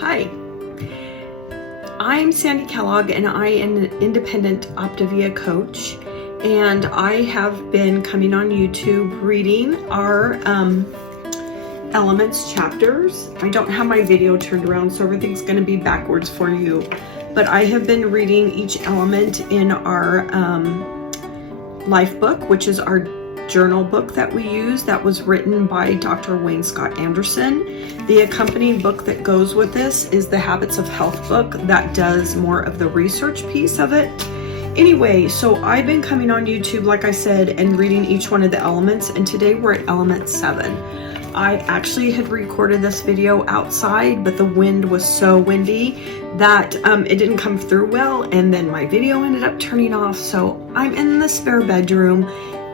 Hi, I'm Sandy Kellogg and I am an independent Optavia coach, and I have been coming on YouTube reading our elements chapters. I don't have my video turned around, so everything's going to be backwards for you, but I have been reading each element in our life book, which is our journal book that we use, that was written by Dr. Wayne Scott Anderson. The accompanying book that goes with this is the Habits of Health book that does more of the research piece of it. Anyway, so I've been coming on YouTube, like I said, and reading each one of the elements, and today we're at element 7. I actually had recorded this video outside, but the wind was so windy that it didn't come through well, and then my video ended up turning off, so I'm in the spare bedroom.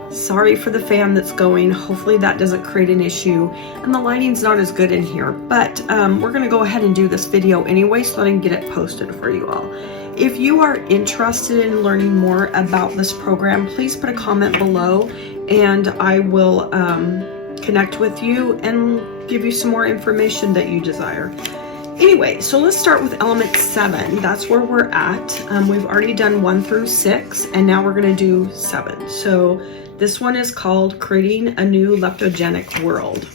Sorry for the fan that's going. Hopefully that doesn't create an issue, and the lighting's not as good in here, but we're gonna go ahead and do this video anyway so I can get it posted for you all. If you are interested in learning more about this program, please put a comment below and I will connect with you and give you some more information that you desire. Anyway, so let's start with element 7. That's where we're at. We've already done 1 through 6, and now we're gonna do 7. So this one is called Creating a New Leptogenic World.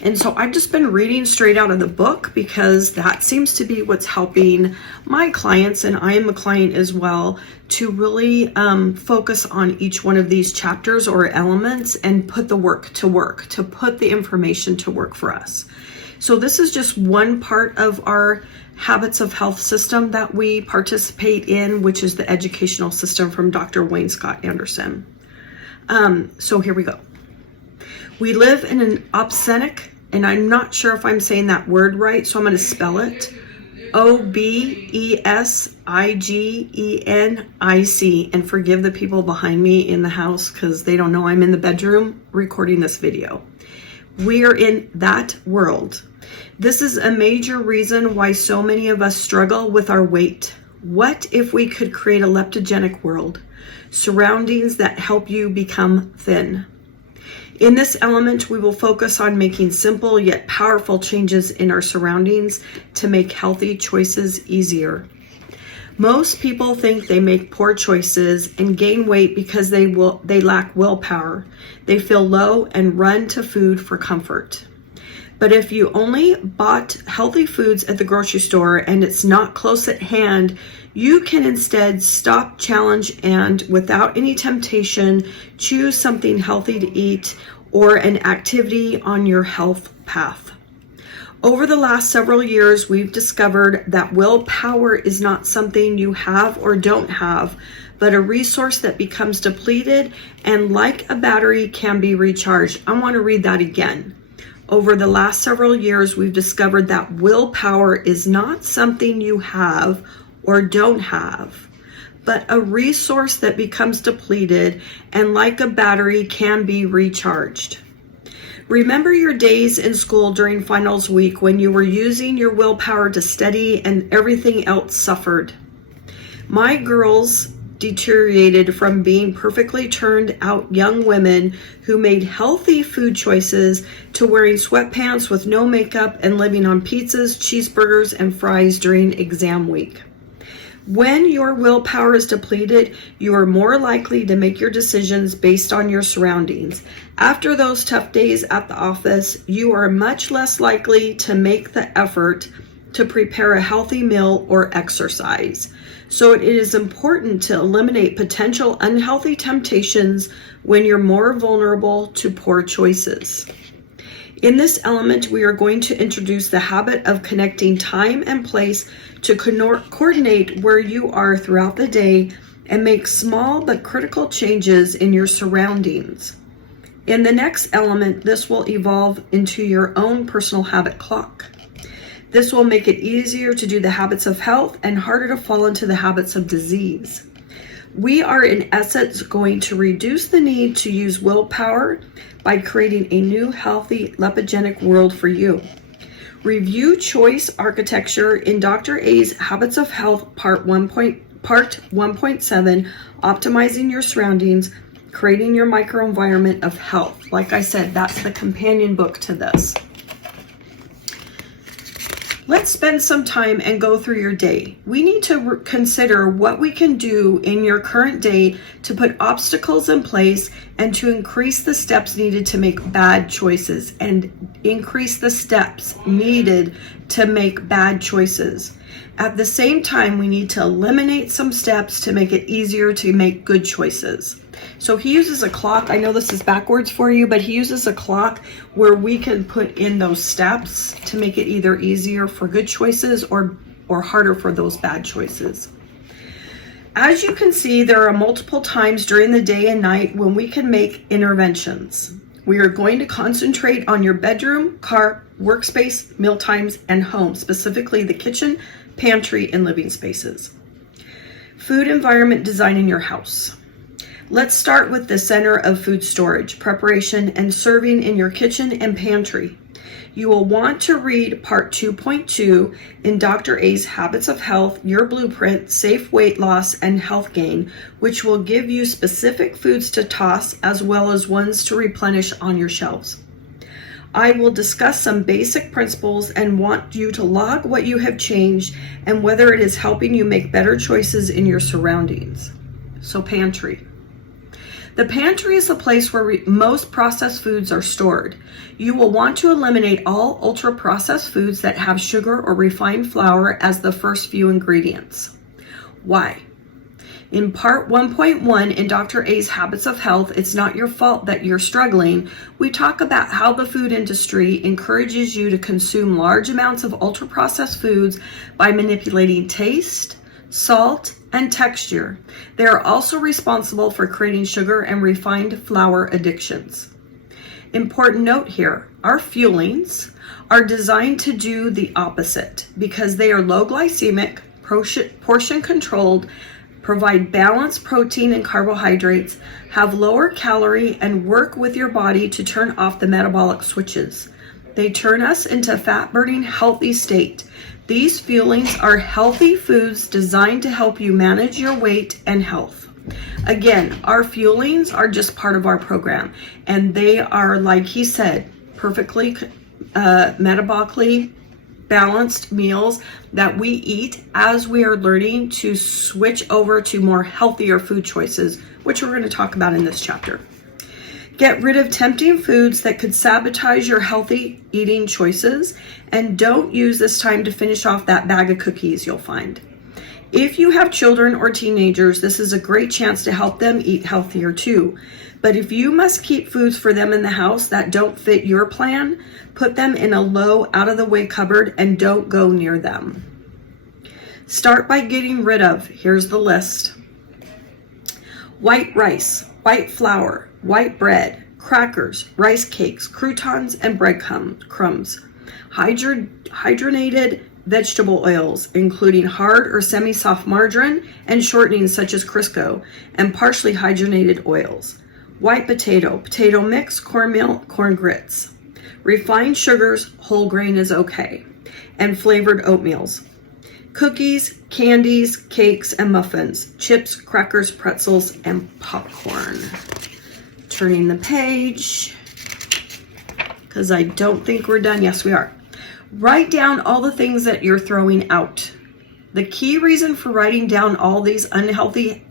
And so I've just been reading straight out of the book because that seems to be what's helping my clients, and I am a client as well, to really focus on each one of these chapters or elements and put the work, to put the information to work for us. So this is just one part of our Habits of Health system that we participate in, which is the educational system from Dr. Wayne Scott Anderson. So here we go. We live in an obscenic, and I'm not sure if I'm saying that word right, so I'm going to spell it OBESIGENIC, and forgive the people behind me in the house because they don't know I'm in the bedroom recording this video. We are in that world. This is a major reason why so many of us struggle with our weight. What if we could create a leptogenic world? Surroundings that help you become thin. In this element, we will focus on making simple yet powerful changes in our surroundings to make healthy choices easier. Most people think they make poor choices and gain weight because they lack willpower. They feel low and run to food for comfort. But if you only bought healthy foods at the grocery store and it's not close at hand, you can instead stop, challenge, and without any temptation, choose something healthy to eat or an activity on your health path. Over the last several years, we've discovered that willpower is not something you have or don't have, but a resource that becomes depleted and, like a battery, can be recharged. I want to read that again. Over the last several years, we've discovered that willpower is not something you have or don't have, but a resource that becomes depleted and, like a battery, can be recharged. Remember your days in school during finals week when you were using your willpower to study and everything else suffered. My girls deteriorated from being perfectly turned out young women who made healthy food choices to wearing sweatpants with no makeup and living on pizzas, cheeseburgers, and fries during exam week. When your willpower is depleted, you are more likely to make your decisions based on your surroundings. After those tough days at the office, you are much less likely to make the effort to prepare a healthy meal or exercise. So it is important to eliminate potential unhealthy temptations when you're more vulnerable to poor choices. In this element, we are going to introduce the habit of connecting time and place to coordinate where you are throughout the day and make small but critical changes in your surroundings. In the next element, this will evolve into your own personal habit clock. This will make it easier to do the habits of health and harder to fall into the habits of disease. We are in essence going to reduce the need to use willpower by creating a new healthy leptogenic world for you. Review choice architecture in Dr. A's Habits of Health Part 1.7, Optimizing Your Surroundings, Creating Your Microenvironment of Health. Like I said, that's the companion book to this. Let's spend some time and go through your day. We need to consider what we can do in your current day to put obstacles in place and to increase the steps needed to make bad choices and increase the steps needed to make bad choices. At the same time, we need to eliminate some steps to make it easier to make good choices. So he uses a clock. I know this is backwards for you, but he uses a clock where we can put in those steps to make it either easier for good choices or harder for those bad choices. As you can see, there are multiple times during the day and night when we can make interventions. We are going to concentrate on your bedroom, car, workspace, meal times, and home, specifically the kitchen, pantry, and living spaces. Food environment design in your house. Let's start with the center of food storage, preparation, and serving in your kitchen and pantry. You will want to read part 2.2 in Dr. A's Habits of Health, Your Blueprint, Safe Weight Loss and Health Gain, which will give you specific foods to toss as well as ones to replenish on your shelves. I will discuss some basic principles and want you to log what you have changed and whether it is helping you make better choices in your surroundings. So pantry. The pantry is a place where most processed foods are stored. You will want to eliminate all ultra-processed foods that have sugar or refined flour as the first few ingredients. Why? In part 1.1 in Dr. A's Habits of Health, It's Not Your Fault That You're Struggling, we talk about how the food industry encourages you to consume large amounts of ultra-processed foods by manipulating taste, salt, and texture. They are also responsible for creating sugar and refined flour addictions. Important note here, our fuelings are designed to do the opposite because they are low glycemic, portion controlled, provide balanced protein and carbohydrates, have lower calorie, and work with your body to turn off the metabolic switches. They turn us into fat-burning, healthy state. These fuelings are healthy foods designed to help you manage your weight and health. Again, our fuelings are just part of our program, and they are, like he said, perfectly metabolically balanced meals that we eat as we are learning to switch over to more healthier food choices, which we're going to talk about in this chapter. Get rid of tempting foods that could sabotage your healthy eating choices, and don't use this time to finish off that bag of cookies you'll find. If you have children or teenagers, this is a great chance to help them eat healthier too. But if you must keep foods for them in the house that don't fit your plan, put them in a low, out-of-the-way cupboard and don't go near them. Start by getting rid of, here's the list: white rice, white flour, white bread, crackers, rice cakes, croutons, and breadcrumbs. Hydrogenated vegetable oils, including hard or semi-soft margarine and shortenings such as Crisco, and partially hydrogenated oils. White potato, potato mix, cornmeal, corn grits. Refined sugars, whole grain is okay. And flavored oatmeals. Cookies, candies, cakes, and muffins. Chips, crackers, pretzels, and popcorn. Turning the page, because I don't think we're done. Yes, we are. Write down all the things that you're throwing out. The key reason for writing down all these unhealthy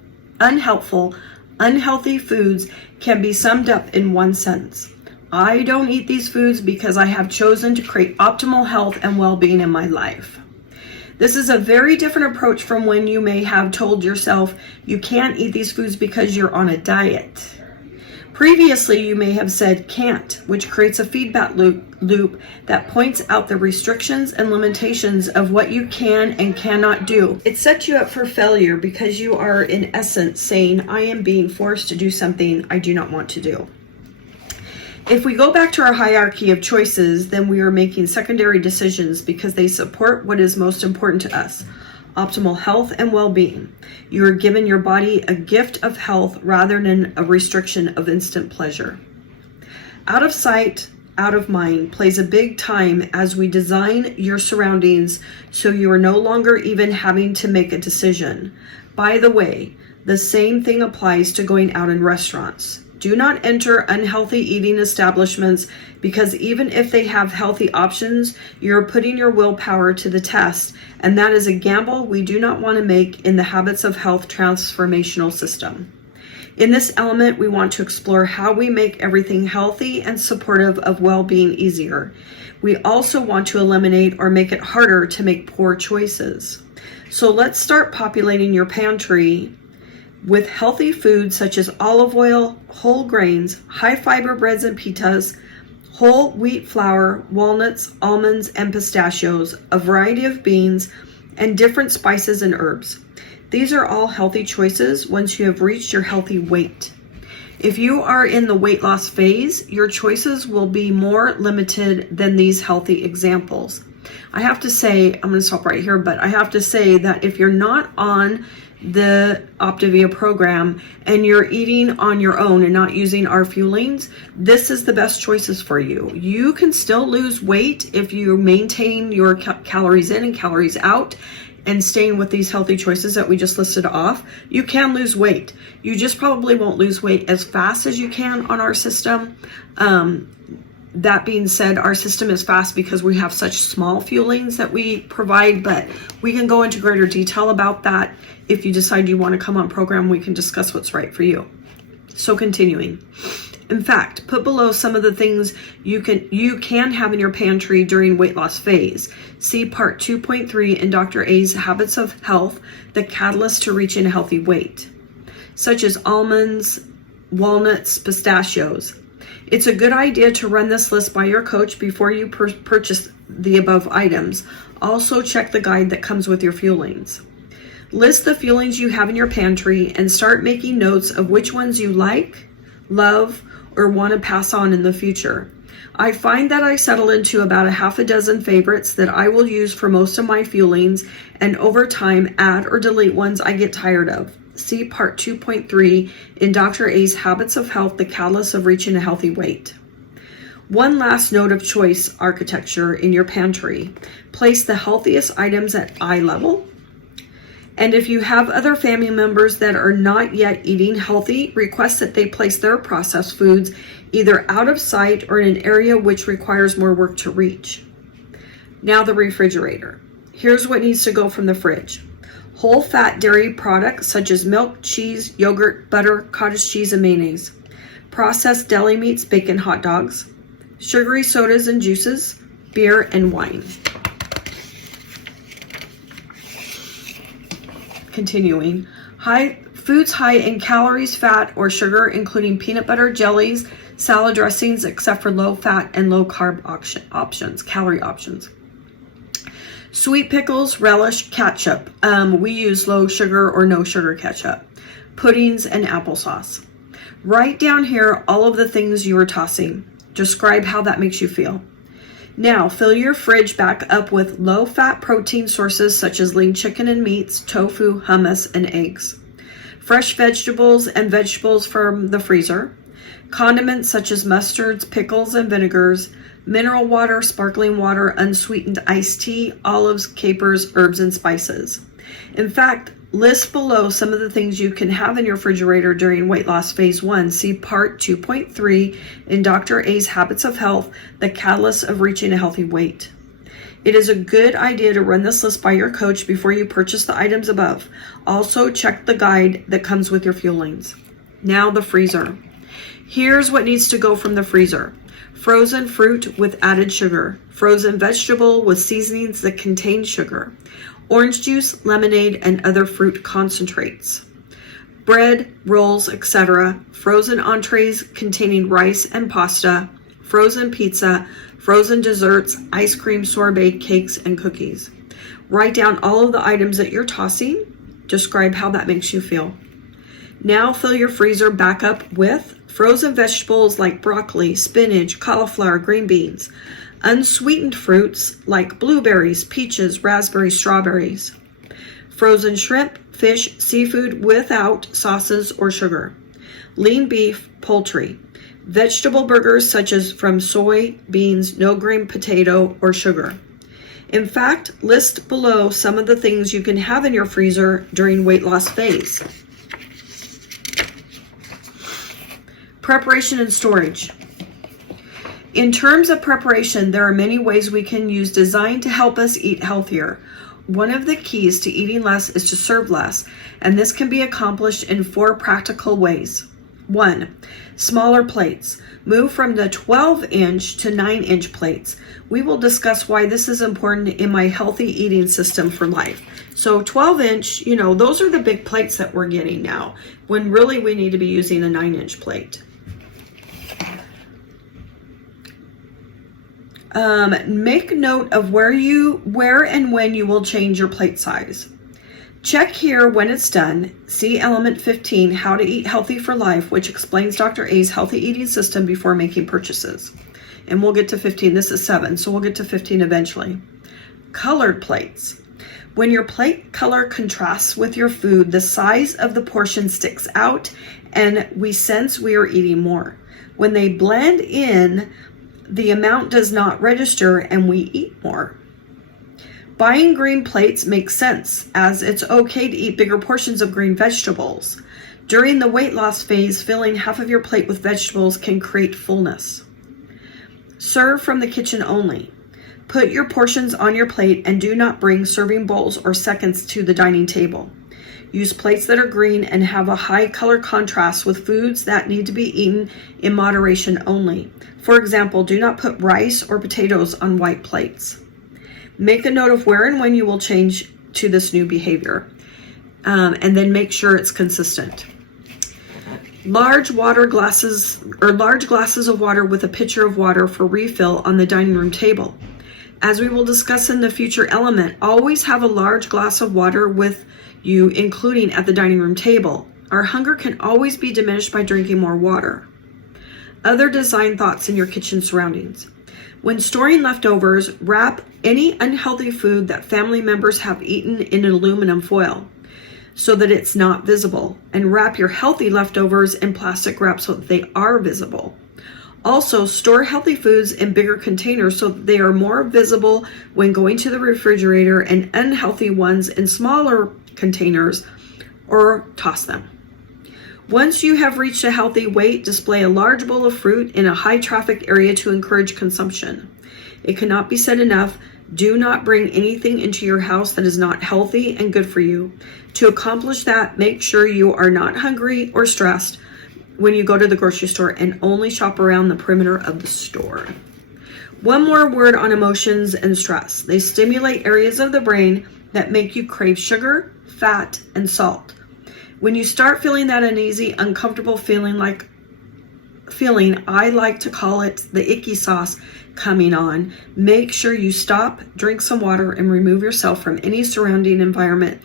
foods can be summed up in one sentence. I don't eat these foods because I have chosen to create optimal health and well-being in my life. This is a very different approach from when you may have told yourself you can't eat these foods because you're on a diet. Previously, you may have said can't, which creates a feedback loop that points out the restrictions and limitations of what you can and cannot do. It sets you up for failure because you are, in essence, saying, I am being forced to do something I do not want to do. If we go back to our hierarchy of choices, then we are making secondary decisions because they support what is most important to us: optimal health and well-being. You are giving your body a gift of health rather than a restriction of instant pleasure. Out of sight, out of mind plays a big time as we design your surroundings so you are no longer even having to make a decision. By the way, the same thing applies to going out in restaurants. Do not enter unhealthy eating establishments because even if they have healthy options, you're putting your willpower to the test, and that is a gamble we do not want to make in the Habits of Health transformational system. In this element, we want to explore how we make everything healthy and supportive of well-being easier. We also want to eliminate or make it harder to make poor choices. So let's start populating your pantry with healthy foods such as olive oil, whole grains, high fiber breads and pitas, whole wheat flour, walnuts, almonds, and pistachios, a variety of beans, and different spices and herbs. These are all healthy choices once you have reached your healthy weight. If you are in the weight loss phase, your choices will be more limited than these healthy examples. I have to say, I'm going to stop right here, but I have to say that if you're not on the Optavia program and you're eating on your own and not using our fuelings, this is the best choices for you. You can still lose weight if you maintain your calories in and calories out and staying with these healthy choices that we just listed off. You can lose weight. You just probably won't lose weight as fast as you can on our system. That being said, our system is fast because we have such small fuelings that we provide, but we can go into greater detail about that. If you decide you want to come on program, we can discuss what's right for you. So continuing. In fact, put below some of the things you can have in your pantry during weight loss phase. See part 2.3 in Dr. A's Habits of Health, the catalyst to reaching a healthy weight, such as almonds, walnuts, pistachios. It's a good idea to run this list by your coach before you purchase the above items. Also check the guide that comes with your fuelings. List the fuelings you have in your pantry and start making notes of which ones you like, love, or want to pass on in the future. I find that I settle into about a half a dozen favorites that I will use for most of my fuelings, and over time add or delete ones I get tired of. See part 2.3 in Dr. A's Habits of Health, the catalyst of reaching a healthy weight. One last note of choice architecture in your pantry. Place the healthiest items at eye level. And if you have other family members that are not yet eating healthy, request that they place their processed foods either out of sight or in an area which requires more work to reach. Now the refrigerator. Here's what needs to go from the fridge. Whole fat dairy products such as milk, cheese, yogurt, butter, cottage cheese, and mayonnaise. Processed deli meats, bacon, hot dogs. Sugary sodas and juices, beer, and wine. Continuing. Foods high in calories, fat, or sugar, including peanut butter, jellies, salad dressings, except for low fat and low carb calorie options. Sweet pickles, relish, ketchup. We use low sugar or no sugar ketchup. Puddings and applesauce. Write down here all of the things you are tossing. Describe how that makes you feel. Now, fill your fridge back up with low-fat protein sources such as lean chicken and meats, tofu, hummus, and eggs. Fresh vegetables and vegetables from the freezer. Condiments such as mustards, pickles, and vinegars. Mineral water, sparkling water, unsweetened iced tea, olives, capers, herbs, and spices. In fact, list below some of the things you can have in your refrigerator during weight loss phase 1. See part 2.3 in Dr. A's Habits of Health, the catalyst of reaching a healthy weight. It is a good idea to run this list by your coach before you purchase the items above. Also, check the guide that comes with your fuelings. Now the freezer. Here's what needs to go from the freezer. Frozen fruit with added sugar. Frozen vegetable with seasonings that contain sugar. Orange juice, lemonade, and other fruit concentrates. Bread, rolls, etc. Frozen entrees containing rice and pasta. Frozen pizza. Frozen desserts, ice cream, sorbet, cakes, and cookies. Write down all of the items that you're tossing. Describe how that makes you feel. Now fill your freezer back up with frozen vegetables like broccoli, spinach, cauliflower, green beans. Unsweetened fruits like blueberries, peaches, raspberries, strawberries. Frozen shrimp, fish, seafood without sauces or sugar. Lean beef, poultry. Vegetable burgers such as from soy, beans, no grain potato, or sugar. In fact, list below some of the things you can have in your freezer during weight loss phase. Preparation and storage. In terms of preparation, there are many ways we can use design to help us eat healthier. One of the keys to eating less is to serve less, and this can be accomplished in 4 practical ways. 1. Smaller plates. Move from the 12-inch to 9-inch plates. We will discuss why this is important in my healthy eating system for life. So 12-inch, those are the big plates that we're getting now, when really we need to be using a 9-inch plate. Make note of where and when you will change your plate size. Check here when it's done. See element 15, how to eat healthy for life, which explains Dr. A's healthy eating system before making purchases. And we'll get to 15. This is 7, so we'll get to 15 eventually. Colored plates. When your plate color contrasts with your food, the size of the portion sticks out and we sense we are eating more. When they blend in, the amount does not register and we eat more. Buying green plates makes sense, as it's okay to eat bigger portions of green vegetables. During the weight loss phase, filling half of your plate with vegetables can create fullness. Serve from the kitchen only. Put your portions on your plate and do not bring serving bowls or seconds to the dining table. Use plates that are green and have a high color contrast with foods that need to be eaten in moderation only. For example, do not put rice or potatoes on white plates. Make a note of where and when you will change to this new behavior, and then make sure it's consistent. Large glasses of water with a pitcher of water for refill on the dining room table. As we will discuss in the future element, always have a large glass of water with you, including at the dining room table. Our hunger can always be diminished by drinking more water. Other design thoughts in your kitchen surroundings. When storing leftovers, wrap any unhealthy food that family members have eaten in aluminum foil so that it's not visible, and wrap your healthy leftovers in plastic wrap so that they are visible. Also, store healthy foods in bigger containers so that they are more visible when going to the refrigerator, and unhealthy ones in smaller containers, or toss them. Once you have reached a healthy weight, display a large bowl of fruit in a high traffic area to encourage consumption. It cannot be said enough, do not bring anything into your house that is not healthy and good for you. To accomplish that, make sure you are not hungry or stressed when you go to the grocery store, and only shop around the perimeter of the store. One more word on emotions and stress. They stimulate areas of the brain that make you crave sugar, fat, and salt. When you start feeling that uneasy, uncomfortable feeling, I like to call it the icky sauce coming on, make sure you stop, drink some water, and remove yourself from any surrounding environment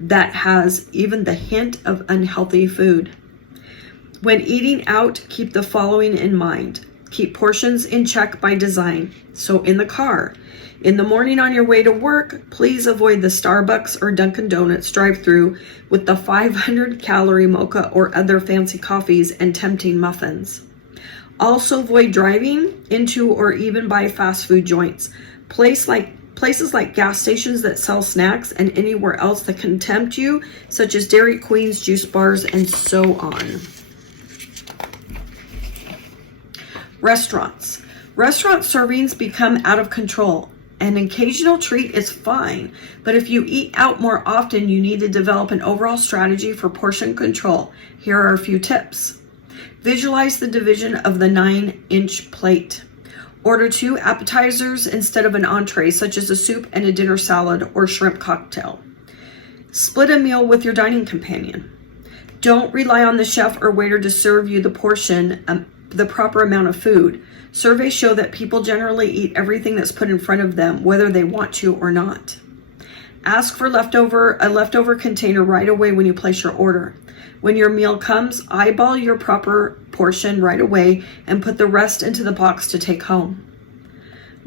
that has even the hint of unhealthy food. When eating out, keep the following in mind. Keep portions in check by design. So in the car, in the morning on your way to work, please avoid the Starbucks or Dunkin' Donuts drive-thru with the 500-calorie mocha or other fancy coffees and tempting muffins. Also avoid driving into or even by fast food joints, places like gas stations that sell snacks, and anywhere else that can tempt you, such as Dairy Queens, juice bars, and so on. Restaurants. Restaurant servings become out of control. An occasional treat is fine, but if you eat out more often, you need to develop an overall strategy for portion control. Here are a few tips. Visualize the division of the 9-inch plate. Order 2 appetizers instead of an entree, such as a soup and a dinner salad or shrimp cocktail. Split a meal with your dining companion. Don't rely on the chef or waiter to serve you the proper amount of food. Surveys show that people generally eat everything that's put in front of them, whether they want to or not. Ask for a leftover container right away when you place your order. When your meal comes, eyeball your proper portion right away and put the rest into the box to take home.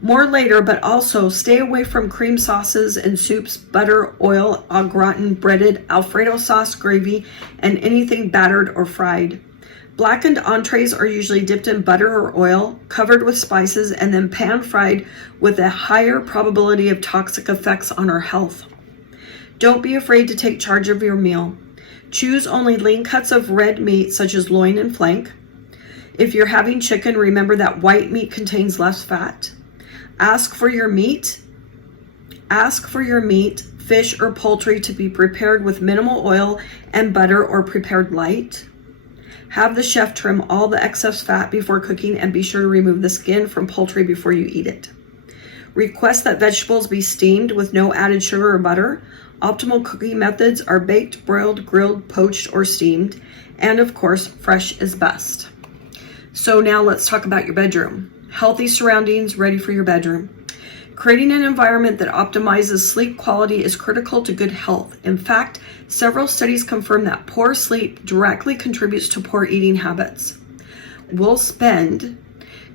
More later, but also stay away from cream sauces and soups, butter, oil, au gratin, breaded, Alfredo sauce, gravy, and anything battered or fried. Blackened entrees are usually dipped in butter or oil, covered with spices, and then pan-fried with a higher probability of toxic effects on our health. Don't be afraid to take charge of your meal. Choose only lean cuts of red meat, such as loin and flank. If you're having chicken, remember that white meat contains less fat. Ask for your meat, fish or poultry to be prepared with minimal oil and butter or prepared light. Have the chef trim all the excess fat before cooking and be sure to remove the skin from poultry before you eat it. Request that vegetables be steamed with no added sugar or butter. Optimal cooking methods are baked, broiled, grilled, poached, or steamed. And of course, fresh is best. So now let's talk about your bedroom. Healthy surroundings, ready for your bedroom. Creating an environment that optimizes sleep quality is critical to good health. In fact, several studies confirm that poor sleep directly contributes to poor eating habits. We'll spend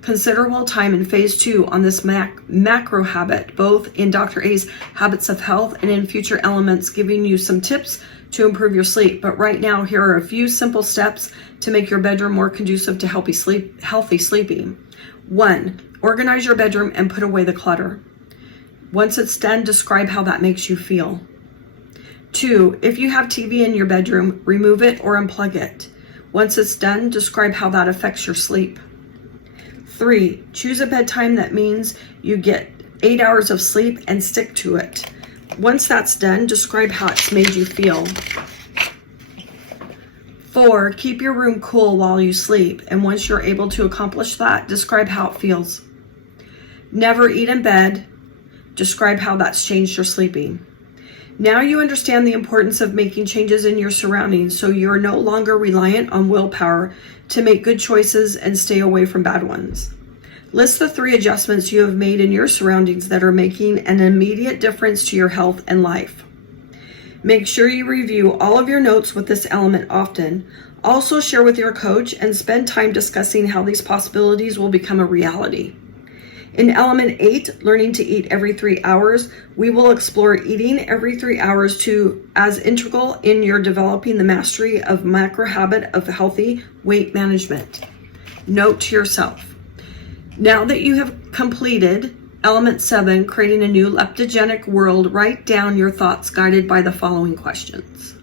considerable time in phase 2 on this macro habit, both in Dr. A's Habits of Health and in future elements, giving you some tips to improve your sleep. But right now, here are a few simple steps to make your bedroom more conducive to healthy sleeping. 1. Organize your bedroom and put away the clutter. Once it's done, describe how that makes you feel. 2. If you have TV in your bedroom, remove it or unplug it. Once it's done, describe how that affects your sleep. 3. Choose a bedtime that means you get 8 hours of sleep and stick to it. Once that's done, describe how it's made you feel. 4. Keep your room cool while you sleep, and once you're able to accomplish that, describe how it feels. Never eat in bed. Describe how that's changed your sleeping. Now you understand the importance of making changes in your surroundings so you're no longer reliant on willpower to make good choices and stay away from bad ones. List the 3 adjustments you have made in your surroundings that are making an immediate difference to your health and life. Make sure you review all of your notes with this element often. Also share with your coach and spend time discussing how these possibilities will become a reality. In element 8, learning to eat every 3 hours, we will explore eating every 3 hours as integral in your developing the mastery of macro habit of healthy weight management. Note to yourself. Now that you have completed element 7, creating a new leptogenic world, write down your thoughts guided by the following questions.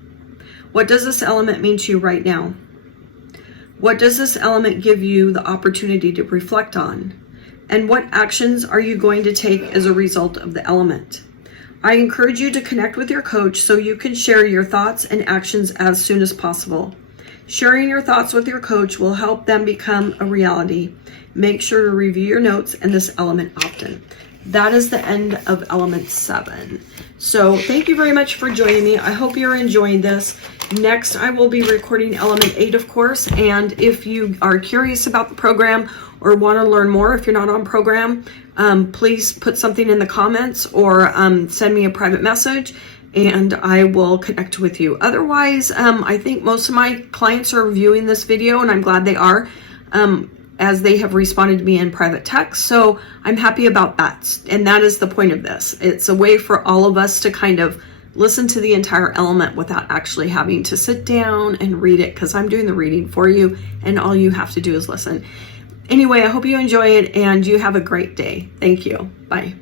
What does this element mean to you right now? What does this element give you the opportunity to reflect on? And what actions are you going to take as a result of the element? I encourage you to connect with your coach so you can share your thoughts and actions as soon as possible. Sharing your thoughts with your coach will help them become a reality. Make sure to review your notes and this element often. That is the end of element 7. So thank you very much for joining me. I hope you're enjoying this. Next, I will be recording element 8, of course. And if you are curious about the program or want to learn more, if you're not on program, please put something in the comments or send me a private message and I will connect with you. Otherwise, I think most of my clients are viewing this video and I'm glad they are, as they have responded to me in private text. So I'm happy about that. And that is the point of this. It's a way for all of us to kind of listen to the entire element without actually having to sit down and read it, because I'm doing the reading for you and all you have to do is listen. Anyway, I hope you enjoy it and you have a great day. Thank you. Bye.